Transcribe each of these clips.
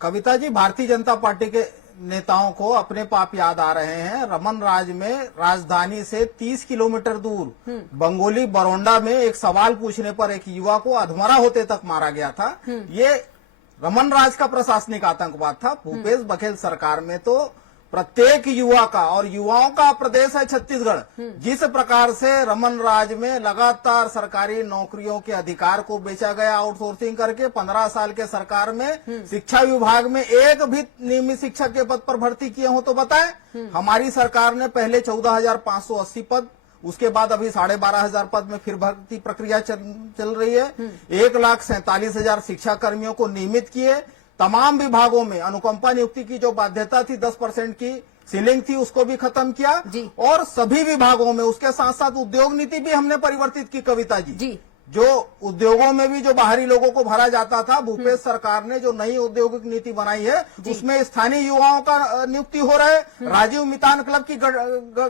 Kavita ji, Bharatiya Janata party के नेताओं को अपने पाप याद आ रहे हैं। रमन राज में राजधानी से 30 किलोमीटर दूर बंगोली बरौंडा में एक सवाल पूछने पर एक युवा को अधमरा होते तक मारा गया था। ये रमन राज का प्रशासनिक आतंकवाद था। भूपेश बघेल सरकार में तो प्रत्येक युवा का, और युवाओं का प्रदेश है छत्तीसगढ़, जिस प्रकार से रमन राज में लगातार सरकारी नौकरियों के अधिकार को बेचा गया आउटसोर्सिंग करके, 15 साल के सरकार में शिक्षा विभाग में एक भी नियमित शिक्षक के पद पर भर्ती किए हो तो बताएं। हमारी सरकार ने पहले 14,580 पद, उसके बाद अभी 12,500 पद में फिर भर्ती प्रक्रिया चल रही है। 1,47,000 शिक्षा कर्मियों को नियमित किए। तमाम विभागों में अनुकंपा नियुक्ति की जो बाध्यता थी, 10% की सीलिंग थी, उसको भी खत्म किया। और सभी विभागों में उसके साथ साथ उद्योग नीति भी हमने परिवर्तित की। कविता जी, जो उद्योगों में भी जो बाहरी लोगों को भरा जाता था, भूपेश सरकार ने जो नई औद्योगिक नीति बनाई है उसमें स्थानीय युवाओं का नियुक्ति हो रहा है। राजीव मितान क्लब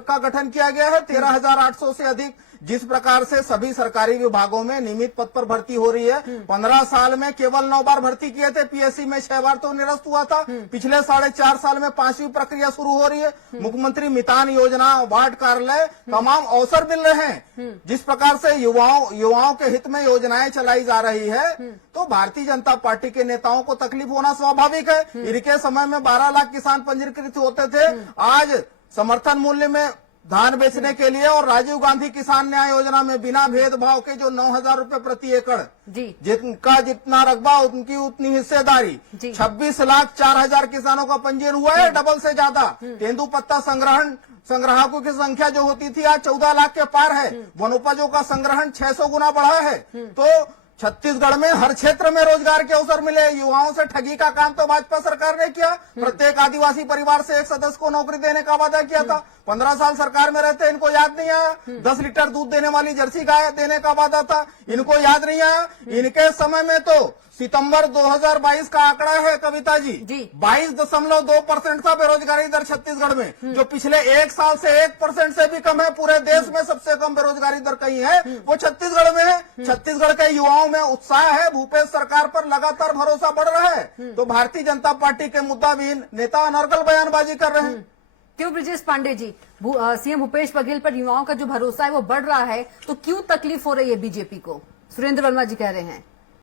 का गठन किया गया है। 13,800 से अधिक जिस प्रकार से सभी सरकारी विभागों में नियमित पद पर भर्ती हो रही है। 15 साल में केवल 9 बार भर्ती किए थे, पीएससी में 6 बार तो निरस्त हुआ था। पिछले 4.5 साल में 5वीं प्रक्रिया शुरू हो रही है। मुख्यमंत्री मितान योजना, वार्ड कार्यालय, तमाम अवसर मिल रहे हैं। जिस प्रकार से युवाओं के हित में योजनाएं चलाई जा रही है, तो भारतीय जनता पार्टी के नेताओं को तकलीफ होना स्वाभाविक है। इनके समय में 12 लाख किसान पंजीकृत होते थे। आज समर्थन मूल्य में धान बेचने के लिए और राजीव गांधी किसान न्याय योजना में बिना भेदभाव के जो 9,000 रुपए प्रति एकड़, जिनका जितना रकबा उनकी उतनी हिस्सेदारी, 26,04,000 किसानों का पंजीयन हुआ है, डबल से ज्यादा। तेंदुपत्ता संग्राहकों की संख्या जो होती थी आज 14 लाख के पार है। वनोपजों का संग्रहण 600 गुना बढ़ा है। तो छत्तीसगढ़ में हर क्षेत्र में रोजगार के अवसर मिले। युवाओं से ठगी का काम तो भाजपा सरकार ने किया। प्रत्येक आदिवासी परिवार से एक सदस्य को नौकरी देने का वादा किया था। 15 साल सरकार में रहते इनको याद नहीं आया। 10 लीटर दूध देने वाली जर्सी गाय देने का वादा था, इनको याद नहीं आया। इनके समय में तो सितंबर 2022 का आंकड़ा है कविता जी, 22.2% था बेरोजगारी दर छत्तीसगढ़ में, जो पिछले 1 साल से 1% से भी कम है। पूरे देश में सबसे कम बेरोजगारी दर कहीं है वो छत्तीसगढ़ में है। छत्तीसगढ़ के युवाओं में उत्साह है। भूपेश सरकार पर लगातार भरोसा बढ़ रहा है। तो भारतीय जनता पार्टी के मुद्दाविहीन नेता अनर्गल बयानबाजी कर रहे हैं। क्यों ब्रिजेश पांडे जी, सीएम भूपेश बघेल पर युवाओं का जो भरोसा है वो बढ़ रहा है, तो क्यों तकलीफ हो रही है बीजेपी को? सुरेंद्र वर्मा जी कह रहे हैं।